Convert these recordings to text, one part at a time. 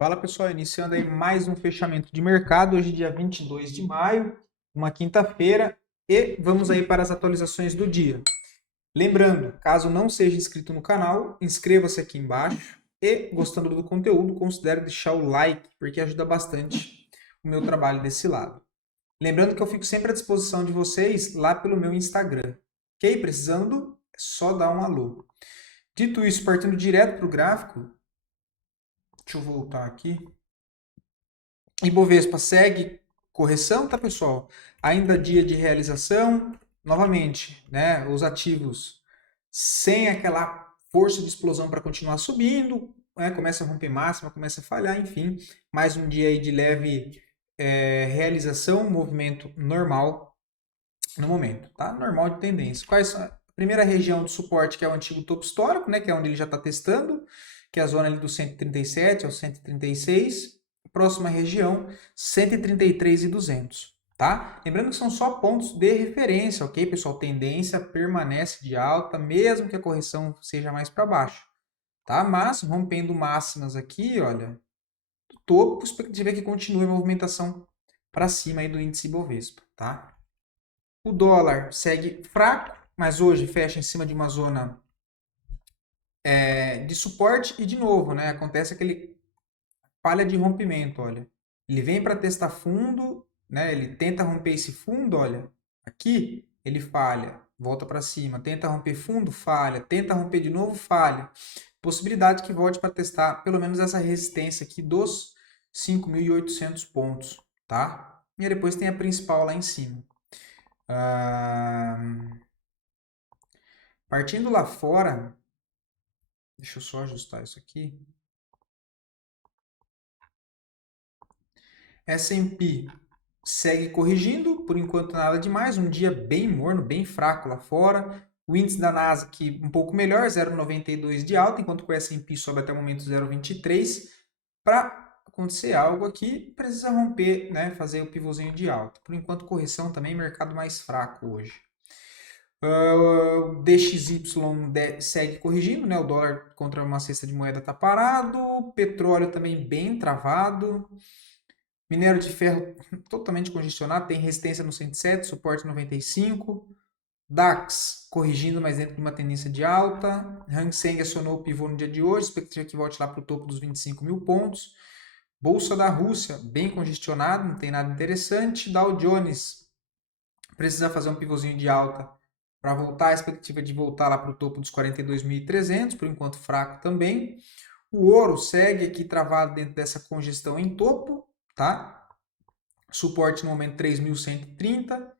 Fala pessoal, iniciando aí mais um fechamento de mercado, hoje dia 22 de maio, uma quinta-feira, e vamos aí para as atualizações do dia. Lembrando, caso não seja inscrito no canal, inscreva-se aqui embaixo e, gostando do conteúdo, considere deixar o like, porque ajuda bastante o meu trabalho desse lado. Lembrando que eu fico sempre à disposição de vocês lá pelo meu Instagram, ok? Precisando, é só dar um alô. Dito isso, partindo direto para o gráfico, deixa eu voltar aqui. Ibovespa segue correção, tá, pessoal? Ainda dia de realização. Novamente, né? Os ativos sem aquela força de explosão para continuar subindo, né? Começa a romper máxima, começa a falhar, enfim. Mais um dia aí de leve realização, movimento normal no momento, tá? Normal de tendência. Quais são? A primeira região de suporte, que é o antigo topo histórico, né? Que é onde ele já está testando, que é a zona ali do 137 ao 136. Próxima região, 133 e 200, tá? Lembrando que são só pontos de referência, ok, pessoal? Tendência permanece de alta, mesmo que a correção seja mais para baixo, tá? Mas rompendo máximas aqui, olha, do topo, perspectiva é que continue a movimentação para cima aí do índice Bovespa, tá? O dólar segue fraco, mas hoje fecha em cima de uma zona de suporte e de novo, né? Acontece aquele falha de rompimento, olha. Ele vem para testar fundo, né? Ele tenta romper esse fundo, olha. Aqui ele falha, volta para cima, tenta romper fundo, falha, tenta romper de novo, falha. Possibilidade que volte para testar pelo menos essa resistência aqui dos 5.800 pontos, tá? E depois tem a principal lá em cima. Ah, partindo lá fora, deixa eu só ajustar isso aqui. S&P segue corrigindo, por enquanto nada demais, um dia bem morno, bem fraco lá fora. O índice da Nasdaq um pouco melhor, 0,92 de alta, enquanto que o S&P sobe até o momento 0,23. Para acontecer algo aqui, precisa romper, né, fazer o pivôzinho de alta. Por enquanto, correção também, mercado mais fraco hoje. O DXY segue corrigindo, né? O dólar contra uma cesta de moeda está parado, petróleo também bem travado, minério de ferro totalmente congestionado, tem resistência no 107, suporte 95, DAX corrigindo, mas dentro de uma tendência de alta, Hang Seng acionou o pivô no dia de hoje, expectativa que volte lá para o topo dos 25 mil pontos, Bolsa da Rússia bem congestionado, não tem nada interessante, Dow Jones precisa fazer um pivôzinho de alta para voltar, a expectativa de voltar lá para o topo dos 42.300, por enquanto fraco também. O ouro segue aqui travado dentro dessa congestão em topo, tá? Suporte no momento 3.130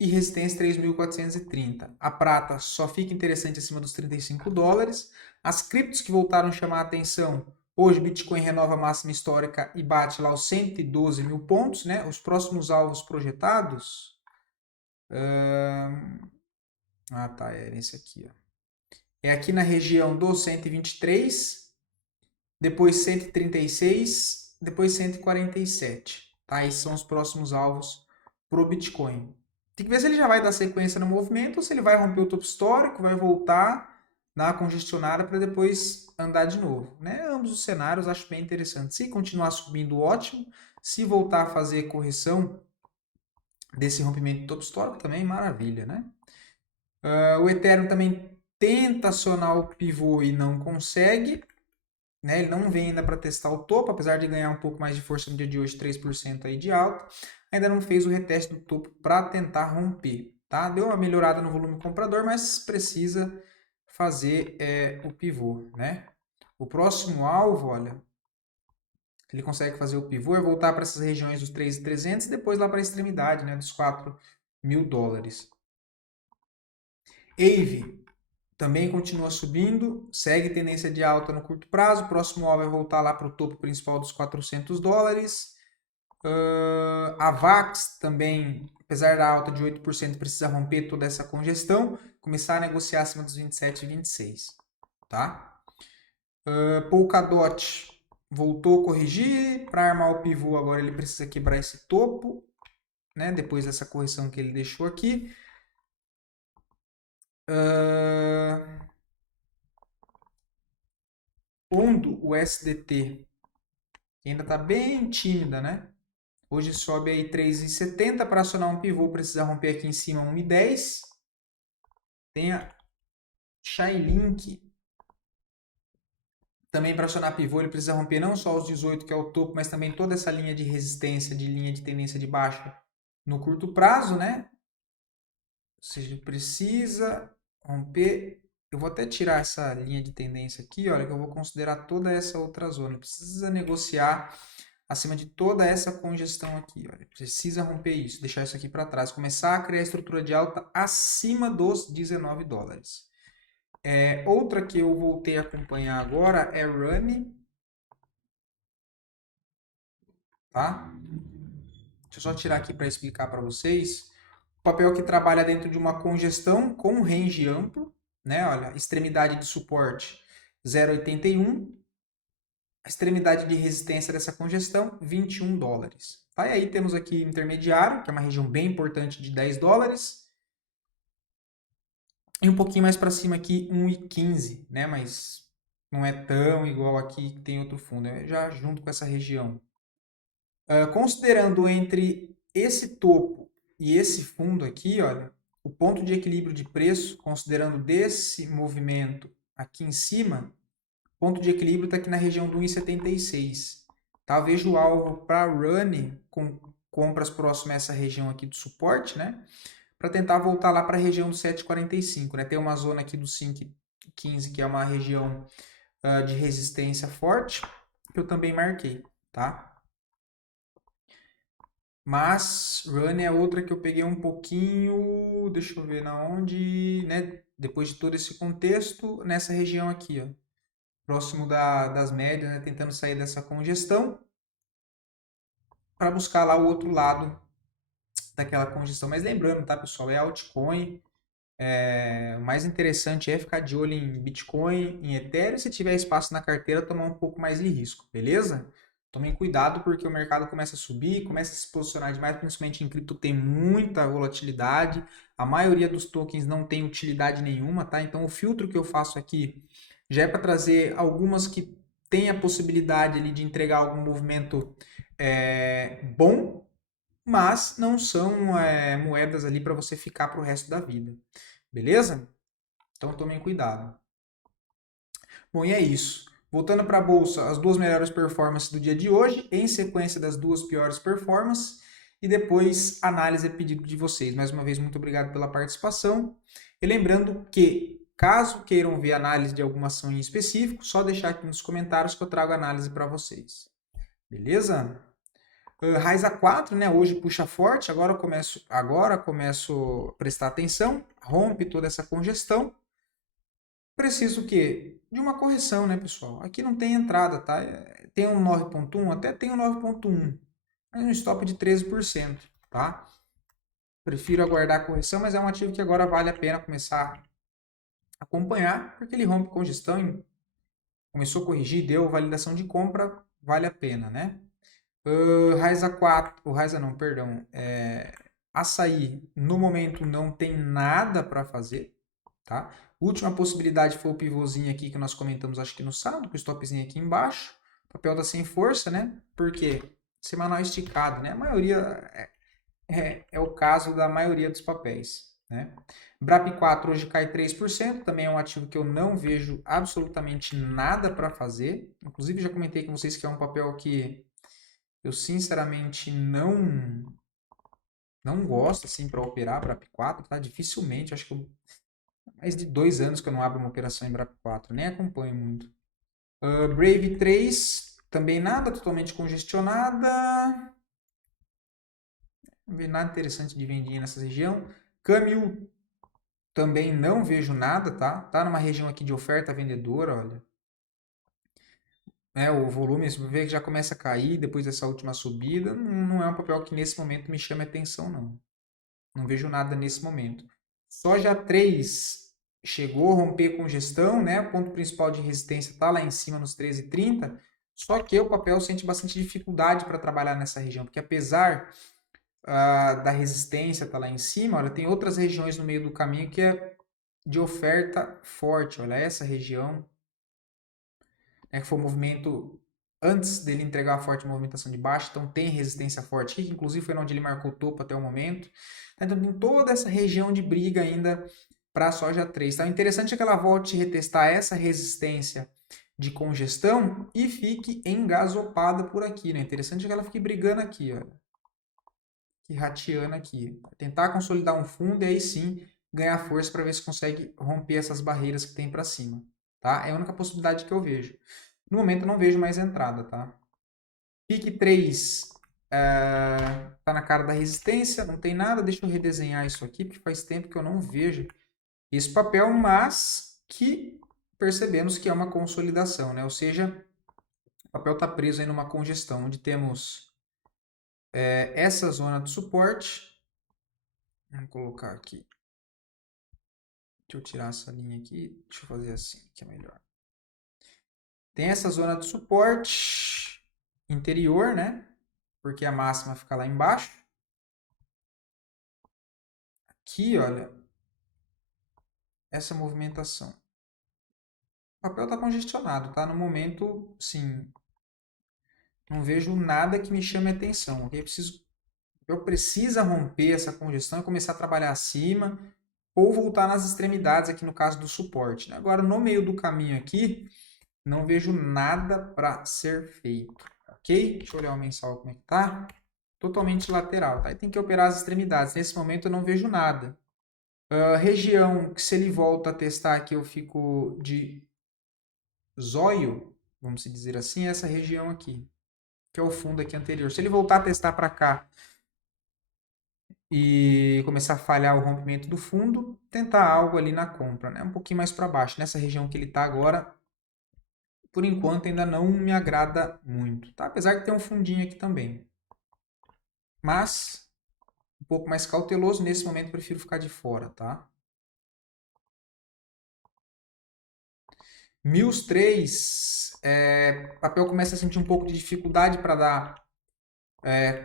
e resistência 3.430. A prata só fica interessante acima dos 35 dólares. As criptos que voltaram a chamar a atenção, hoje Bitcoin renova a máxima histórica e bate lá os 112 mil pontos, né? Os próximos alvos projetados. Ah, tá, é esse aqui, ó. É aqui na região do 123, depois 136, depois 147. Tá? Esses são os próximos alvos para o Bitcoin. Tem que ver se ele já vai dar sequência no movimento ou se ele vai romper o topo histórico, vai voltar na congestionada para depois andar de novo. Né? Ambos os cenários acho bem interessante. Se continuar subindo, ótimo. Se voltar a fazer correção desse rompimento do topo histórico, também maravilha. Né? O Ethereum também tenta acionar o pivô e não consegue. Né? Ele não vem ainda para testar o topo, apesar de ganhar um pouco mais de força no dia de hoje, 3% aí de alta. Ainda não fez o reteste do topo para tentar romper. Tá? Deu uma melhorada no volume comprador, mas precisa fazer o pivô. Né? O próximo alvo, olha, ele consegue fazer o pivô é voltar para essas regiões dos 3.300 e depois lá para a extremidade, né, dos 4.000 dólares. AVE também continua subindo, segue tendência de alta no curto prazo. O próximo alvo é voltar lá para o topo principal dos 400 dólares. A VAX também, apesar da alta de 8%, precisa romper toda essa congestão, começar a negociar acima dos 27 e 26. Tá? Polkadot voltou a corrigir. Para armar o pivô, agora ele precisa quebrar esse topo, né? Depois dessa correção que ele deixou aqui. Ondo, o SDT, que ainda está bem tímida, né? Hoje sobe aí 3,70. Para acionar um pivô, precisa romper aqui em cima 1,10. Tem a Chailink. Também para acionar pivô, ele precisa romper não só os 18, que é o topo, mas também toda essa linha de resistência, de linha de tendência de baixa no curto prazo, né? Ou seja, precisa romper. Eu vou até tirar essa linha de tendência aqui, olha, que eu vou considerar toda essa outra zona. Precisa negociar acima de toda essa congestão aqui, olha. Precisa romper isso, deixar isso aqui para trás, começar a criar estrutura de alta acima dos 19 dólares. Outra que eu voltei a acompanhar agora é Runny, tá? Deixa eu só tirar aqui para explicar para vocês. O papel que trabalha dentro de uma congestão com range amplo, né? Olha, extremidade de suporte 0,81, a extremidade de resistência dessa congestão 21 dólares. Tá? E aí temos aqui intermediário, que é uma região bem importante de 10 dólares. E um pouquinho mais para cima aqui 1,15, né? Mas não é tão igual aqui que tem outro fundo, é já junto com essa região. Considerando entre esse topo e esse fundo aqui, olha, o ponto de equilíbrio de preço, considerando desse movimento aqui em cima, o ponto de equilíbrio está aqui na região do 1,76. Tá? Eu vejo o alvo para Running com compras próximas a essa região aqui do suporte, né? Para tentar voltar lá para a região do 7,45, né? Tem uma zona aqui do 5,15 que é uma região de resistência forte, que eu também marquei, tá? Mas Run é outra que eu peguei um pouquinho, deixa eu ver na onde, né? Depois de todo esse contexto, nessa região aqui, ó, próximo das médias, né? Tentando sair dessa congestão para buscar lá o outro lado daquela congestão. Mas lembrando, tá, pessoal? É altcoin. O mais interessante é ficar de olho em Bitcoin, em Ethereum. Se tiver espaço na carteira, tomar um pouco mais de risco, beleza? Tomem cuidado porque o mercado começa a subir, começa a se posicionar demais, principalmente em cripto tem muita volatilidade. A maioria dos tokens não tem utilidade nenhuma, tá? Então o filtro que eu faço aqui já é para trazer algumas que têm a possibilidade ali de entregar algum movimento bom, mas não são moedas ali para você ficar para o resto da vida. Beleza? Então tomem cuidado. Bom, e é isso. Voltando para a bolsa, as duas melhores performances do dia de hoje, em sequência das duas piores performances, e depois análise a pedido de vocês. Mais uma vez, muito obrigado pela participação. E lembrando que, caso queiram ver análise de alguma ação em específico, só deixar aqui nos comentários que eu trago análise para vocês. Beleza? Raiz A4, né? Hoje puxa forte, agora começo a prestar atenção, rompe toda essa congestão. Preciso o quê? De uma correção, né, pessoal? Aqui não tem entrada, tá? Tem um 9,1, até tem um 9,1, mas um stop de 13%, tá? Prefiro aguardar a correção, mas é um ativo que agora vale a pena começar a acompanhar, porque ele rompe congestão, começou a corrigir, deu validação de compra, vale a pena, né? Raiz A4, o Raiz não, perdão, Açaí, no momento não tem nada para fazer, tá? Última possibilidade foi o pivôzinho aqui que nós comentamos, acho que no sábado, com o stopzinho aqui embaixo. O papel tá sem força, né? Por quê? Semanal esticado, né? A maioria é o caso da maioria dos papéis, né? BRAP4 hoje cai 3%, também é um ativo que eu não vejo absolutamente nada para fazer. Inclusive já comentei com vocês que é um papel que eu sinceramente não gosto assim para operar BRAP4, tá? Dificilmente, acho que mais de 2 anos que eu não abro uma operação em BRAP4, nem acompanho muito. Brave 3, também nada, totalmente congestionada. Não vejo nada interessante de vendinha nessa região. Camil, também não vejo nada, tá? Tá numa região aqui de oferta vendedora, olha. O volume, você vê que já começa a cair depois dessa última subida. Não é um papel que nesse momento me chame atenção, não. Não vejo nada nesse momento. Soja 3 chegou a romper congestão, né? O ponto principal de resistência está lá em cima nos 13,30. Só que o papel sente bastante dificuldade para trabalhar nessa região, porque apesar da resistência estar lá em cima, olha, tem outras regiões no meio do caminho que é de oferta forte. Olha essa região, né, que foi um movimento antes dele entregar a forte movimentação de baixa, então tem resistência forte aqui, que inclusive foi onde ele marcou o topo até o momento. Então tem toda essa região de briga ainda para a soja 3. Tá? O interessante é que ela volte a retestar essa resistência de congestão e fique engasopada por aqui. Né? Interessante é que ela fique brigando aqui, ó. Aqui, rateando aqui. Tentar consolidar um fundo e aí sim ganhar força para ver se consegue romper essas barreiras que tem para cima. Tá? É a única possibilidade que eu vejo. No momento eu não vejo mais entrada, tá? Pique 3 tá na cara da resistência, não tem nada. Deixa eu redesenhar isso aqui, porque faz tempo que eu não vejo esse papel, mas que percebemos que é uma consolidação, né? Ou seja, o papel está preso aí numa congestão, onde temos essa zona de suporte. Vamos colocar aqui. Deixa eu tirar essa linha aqui. Deixa eu fazer assim, que é melhor. Tem essa zona de suporte interior, né? Porque a máxima fica lá embaixo. Aqui, olha, essa movimentação. O papel está congestionado, tá? No momento, sim, não vejo nada que me chame a atenção. Okay? Eu preciso romper essa congestão e começar a trabalhar acima ou voltar nas extremidades aqui no caso do suporte. Né? Agora, no meio do caminho aqui, não vejo nada para ser feito. Ok? Deixa eu olhar o mensal como é que tá. Totalmente lateral. Tá? E tem que operar as extremidades. Nesse momento eu não vejo nada. Região que se ele volta a testar aqui eu fico de zóio, vamos dizer assim, é essa região aqui, que é o fundo aqui anterior. Se ele voltar a testar para cá e começar a falhar o rompimento do fundo, tentar algo ali na compra, né? Um pouquinho mais para baixo, nessa região que ele está agora, por enquanto ainda não me agrada muito, tá? Apesar de ter um fundinho aqui também. Mas, um pouco mais cauteloso, nesse momento prefiro ficar de fora, tá? Mills 3, o papel começa a sentir um pouco de dificuldade para dar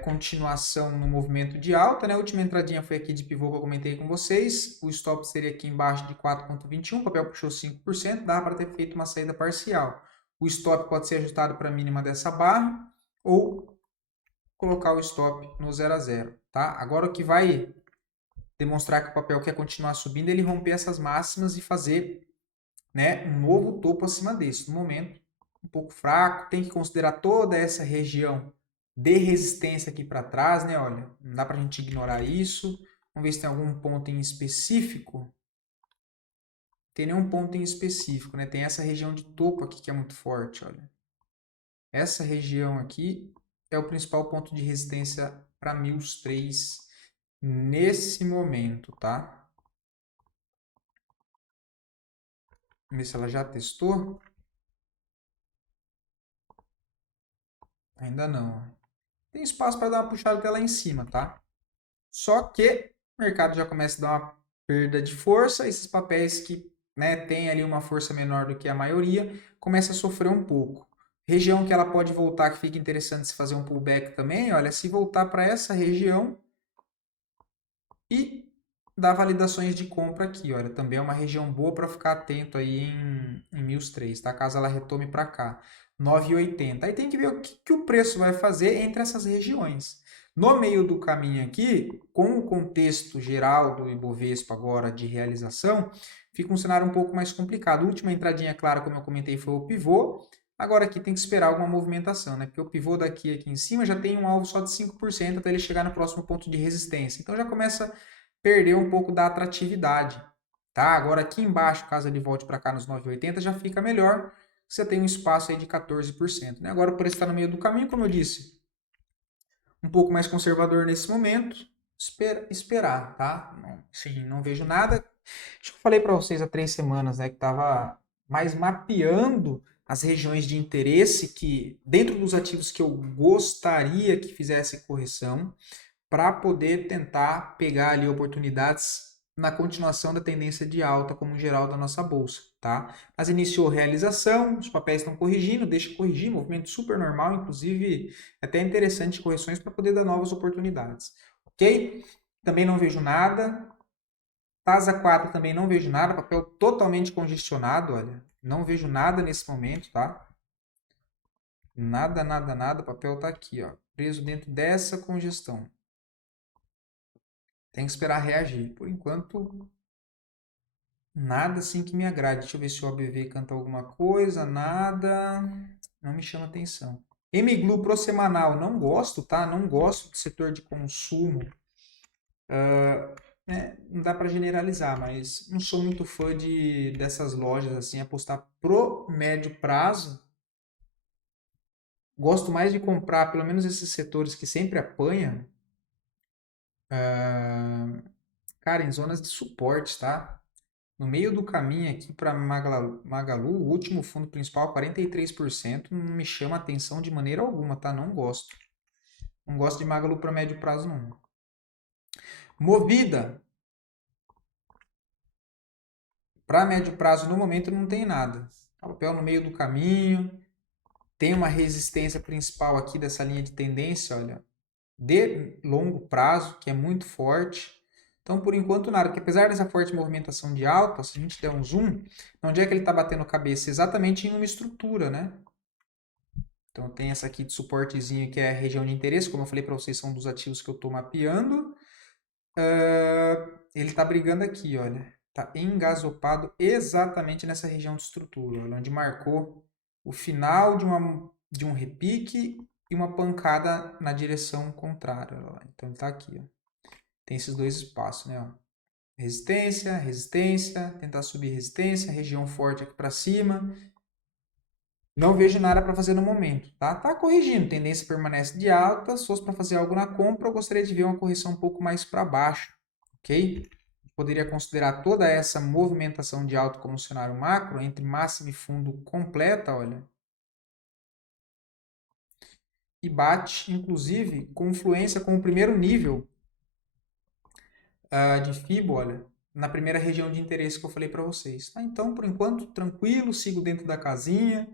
continuação no movimento de alta, né? A última entradinha foi aqui de pivô que eu comentei com vocês. O stop seria aqui embaixo de 4,21, o papel puxou 5%, dá para ter feito uma saída parcial. O stop pode ser ajustado para a mínima dessa barra ou colocar o stop no 0 a 0, tá? Agora o que vai demonstrar que o papel quer continuar subindo, ele romper essas máximas e fazer, né, um novo topo acima desse. No momento, um pouco fraco, tem que considerar toda essa região de resistência aqui para trás, né? Olha, não dá para a gente ignorar isso. Vamos ver se tem algum ponto em específico. Não tem nenhum ponto em específico, né? Tem essa região de topo aqui que é muito forte, olha. Essa região aqui é o principal ponto de resistência para Mills 3 nesse momento, tá? Vamos ver se ela já testou. Ainda não. Tem espaço para dar uma puxada até lá em cima, tá? Só que o mercado já começa a dar uma perda de força, esses papéis que, né, têm ali uma força menor do que a maioria, começa a sofrer um pouco. Região que ela pode voltar, que fica interessante se fazer um pullback também, olha, se voltar para essa região e dar validações de compra aqui, olha, também é uma região boa para ficar atento aí em Mills 3, tá? Caso ela retome para cá, 9,80. Aí tem que ver o que o preço vai fazer entre essas regiões. No meio do caminho aqui, com o contexto geral do Ibovespa agora de realização, fica um cenário um pouco mais complicado. A última entradinha, claro, como eu comentei, foi o pivô. Agora aqui tem que esperar alguma movimentação, né? Porque o pivô daqui aqui em cima já tem um alvo só de 5% até ele chegar no próximo ponto de resistência. Então já começa a perder um pouco da atratividade, tá? Agora aqui embaixo, caso ele volte para cá nos 9,80, já fica melhor. Você tem um espaço aí de 14%, né? Agora, por estar no meio do caminho, como eu disse, um pouco mais conservador nesse momento, esperar, tá? Não, sim, não vejo nada. Acho que eu falei para vocês há 3 semanas, né, que estava mais mapeando as regiões de interesse que, dentro dos ativos que eu gostaria que fizesse correção, para poder tentar pegar ali oportunidades na continuação da tendência de alta como geral da nossa bolsa, tá? Mas iniciou realização, os papéis estão corrigindo, deixa corrigir, movimento super normal, inclusive é até interessante correções para poder dar novas oportunidades, ok? Também não vejo nada. TASA 4 também não vejo nada, papel totalmente congestionado, olha, não vejo nada nesse momento, tá? Nada, nada, nada. O papel tá aqui, ó, preso dentro dessa congestão. Tem que esperar reagir. Por enquanto, nada assim que me agrade. Deixa eu ver se o OBV canta alguma coisa. Nada. Não me chama atenção. Hemiglu prosemanal. Não gosto, tá? Não gosto do setor de consumo. Não dá para generalizar, mas não sou muito fã dessas lojas assim, apostar pro médio prazo. Gosto mais de comprar, pelo menos esses setores que sempre apanham, cara, em zonas de suporte, tá? No meio do caminho aqui para Magalu, o último fundo principal, 43%, não me chama atenção de maneira alguma, tá? Não gosto. Não gosto de Magalu para médio prazo, não. Movida, para médio prazo, no momento, não tem nada. Papel no meio do caminho. Tem uma resistência principal aqui dessa linha de tendência, olha, de longo prazo, que é muito forte. Então, por enquanto, nada. Porque apesar dessa forte movimentação de alta, se a gente der um zoom, onde é que ele está batendo cabeça? Exatamente em uma estrutura, né? Então, tem essa aqui de suportezinho, que é a região de interesse. Como eu falei para vocês, são dos ativos que eu estou mapeando. Ele está brigando aqui, olha. Está engasopado exatamente nessa região de estrutura, olha, onde marcou o final de um repique e uma pancada na direção contrária. Ó. Então, ele está aqui. Ó. Tem esses dois espaços, né? Ó. Resistência, resistência, tentar subir resistência, região forte aqui para cima. Não vejo nada para fazer no momento, tá? Tá corrigindo, tendência permanece de alta. Se fosse para fazer algo na compra, eu gostaria de ver uma correção um pouco mais para baixo, ok? Poderia considerar toda essa movimentação de alta como cenário macro, entre máximo e fundo completa, olha. E bate, inclusive, confluência com o primeiro nível de FIBO, olha, na primeira região de interesse que eu falei para vocês. Tá? Então, por enquanto, tranquilo, sigo dentro da casinha,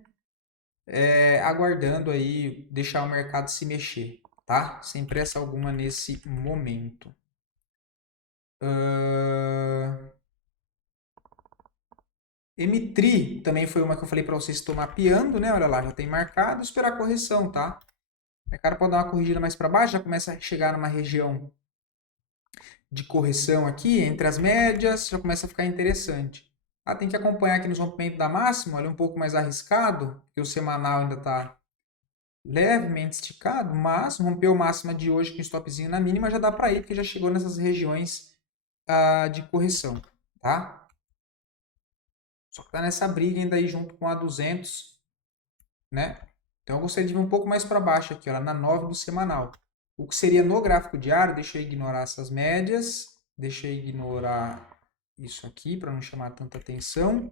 aguardando aí deixar o mercado se mexer, tá? Sem pressa alguma nesse momento. M-Tri também foi uma que eu falei para vocês que estou mapeando, né? Olha lá, já tem marcado, esperar a correção, tá? O mercado pode dar uma corrigida mais para baixo, já começa a chegar numa região de correção aqui, entre as médias, já começa a ficar interessante. Ah, tem que acompanhar aqui nos rompimentos da máxima, olha um pouco mais arriscado, porque o semanal ainda está levemente esticado, mas rompeu máxima de hoje com stopzinho na mínima, já dá para ir, porque já chegou nessas regiões de correção, tá? Só que tá nessa briga ainda aí junto com a 200, né? Então eu gostaria de ver um pouco mais para baixo aqui, ó, na 9 do semanal. O que seria no gráfico diário, deixa eu ignorar essas médias, deixa eu ignorar isso aqui para não chamar tanta atenção.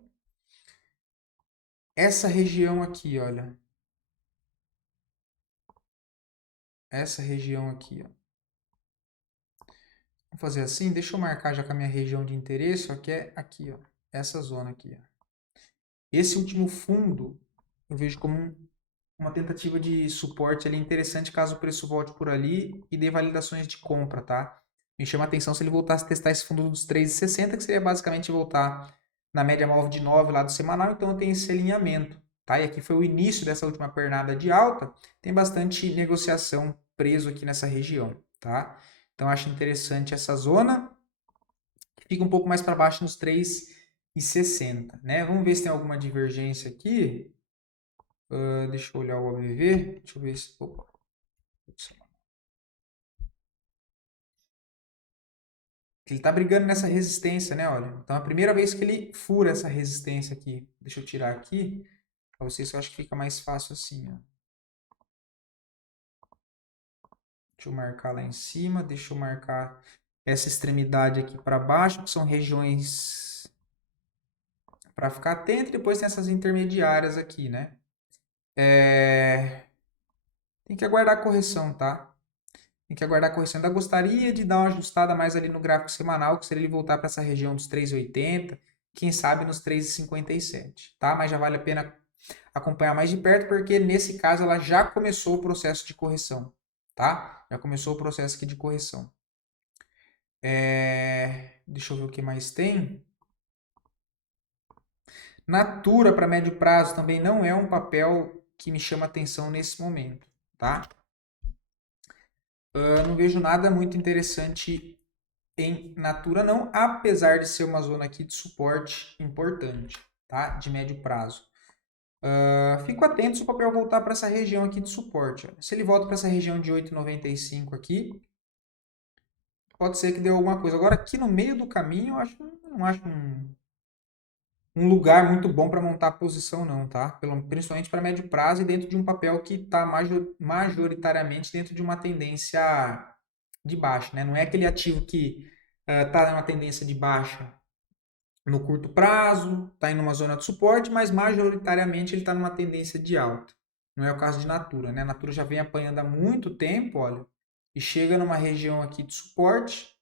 Essa região aqui, olha. Essa região aqui, ó. Vou fazer assim, deixa eu marcar já com a minha região de interesse, ó, que é aqui, ó. Essa zona aqui, ó. Esse último fundo eu vejo como uma tentativa de suporte ali interessante caso o preço volte por ali e dê validações de compra, tá? Me chama a atenção se ele voltasse a testar esse fundo dos 3,60, que seria basicamente voltar na média móvel de 9 lá do semanal, então tem esse alinhamento, tá? E aqui foi o início dessa última pernada de alta, tem bastante negociação preso aqui nessa região, tá? Então acho interessante essa zona, que fica um pouco mais para baixo nos 3,60, né? Vamos ver se tem alguma divergência aqui. Deixa eu olhar o ABV. Deixa eu ver se. Opa. Ele está brigando nessa resistência, né? Olha. Então é a primeira vez que ele fura essa resistência aqui. Deixa eu tirar aqui. Para vocês eu acho que fica mais fácil assim. Ó. Deixa eu marcar lá em cima. Deixa eu marcar essa extremidade aqui para baixo, que são regiões para ficar atento. Depois tem essas intermediárias aqui, né? Tem que aguardar a correção, tá? Tem que aguardar a correção. Ainda gostaria de dar uma ajustada mais ali no gráfico semanal, que seria ele voltar para essa região dos 3,80, quem sabe nos 3,57, tá? Mas já vale a pena acompanhar mais de perto, porque nesse caso ela já começou o processo de correção, tá? Já começou o processo aqui de correção. Deixa eu ver o que mais tem. Natura para médio prazo também não é um papel me chama atenção nesse momento, tá? Não vejo nada muito interessante em Natura não, apesar de ser uma zona aqui de suporte importante, tá? De médio prazo. Fico atento se o papel voltar para essa região aqui de suporte. Ó. Se ele volta para essa região de 8,95 aqui, pode ser que dê alguma coisa. Agora, aqui no meio do caminho, eu não acho um lugar muito bom para montar a posição não, tá? Principalmente para médio prazo e dentro de um papel que está majoritariamente dentro de uma tendência de baixa, né? Não é aquele ativo que está numa tendência de baixa no curto prazo, está em uma zona de suporte, mas majoritariamente ele está numa tendência de alta. Não é o caso de Natura, né? Natura já vem apanhando há muito tempo, olha, e chega numa região aqui de suporte,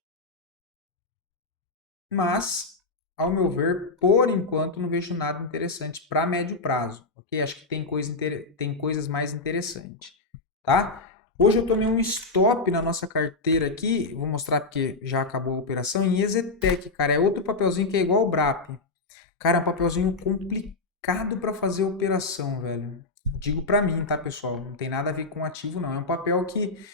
mas, ao meu ver, por enquanto não vejo nada interessante para médio prazo, ok? Acho que tem coisas mais interessantes, tá? Hoje eu tomei um stop na nossa carteira aqui, vou mostrar porque já acabou a operação, em EZTEC, cara, é outro papelzinho que é igual ao BRAP. Cara, é um papelzinho complicado para fazer operação, velho. Digo para mim, tá, pessoal? Não tem nada a ver com ativo, não. É um papel que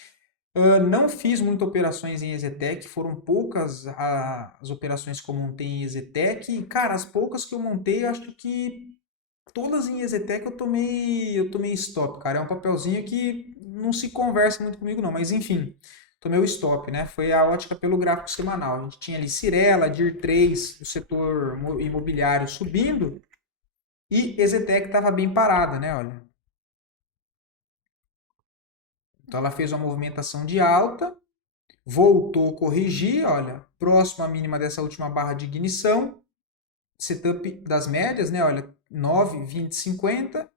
não fiz muitas operações em EZTEC, foram poucas as operações que eu montei em EZTEC. E, cara, as poucas que eu montei, acho que todas em EZTEC eu tomei stop, cara. É um papelzinho que não se conversa muito comigo, não. Mas, enfim, tomei o stop, né? Foi a ótica pelo gráfico semanal. A gente tinha ali Cyrela, DIR3, o setor imobiliário subindo e EZTEC estava bem parada, né? Olha. Então, ela fez uma movimentação de alta, voltou a corrigir, olha, próximo à mínima dessa última barra de ignição, setup das médias, né? Olha, 9, 20, 50,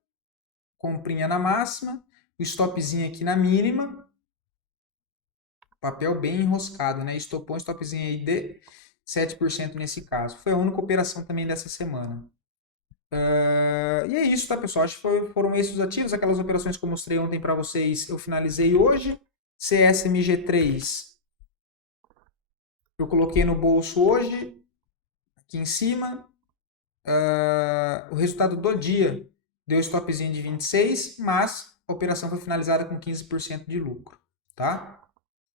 comprinha na máxima, o stopzinho aqui na mínima, papel bem enroscado, né? Estopou um stopzinho aí de 7% nesse caso. Foi a única operação também dessa semana. E é isso, tá, pessoal? Acho que foram esses os ativos. Aquelas operações que eu mostrei ontem para vocês, eu finalizei hoje. CSMG3, eu coloquei no bolso hoje, aqui em cima. O resultado do dia deu stopzinho de 26, mas a operação foi finalizada com 15% de lucro, tá?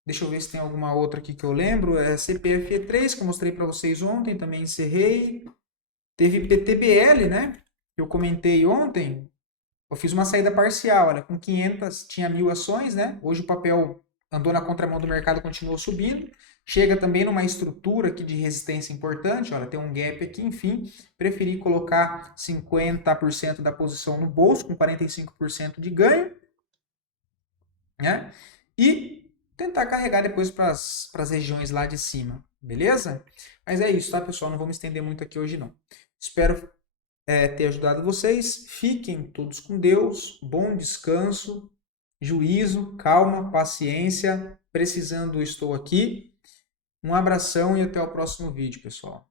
Deixa eu ver se tem alguma outra aqui que eu lembro. É CPFE3, que eu mostrei para vocês ontem, também encerrei. Teve PTBL, né? Eu comentei ontem. Eu fiz uma saída parcial, olha, com 500, tinha 1.000 ações, né? Hoje o papel andou na contramão do mercado, continuou subindo. Chega também numa estrutura aqui de resistência importante, olha, tem um gap aqui, enfim. Preferi colocar 50% da posição no bolso, com 45% de ganho, né? E tentar carregar depois para as regiões lá de cima, beleza? Mas é isso, tá, pessoal? Não vou me estender muito aqui hoje, não. Espero ter ajudado vocês. Fiquem todos com Deus. Bom descanso, juízo, calma, paciência. Precisando, estou aqui. Um abração e até o próximo vídeo, pessoal.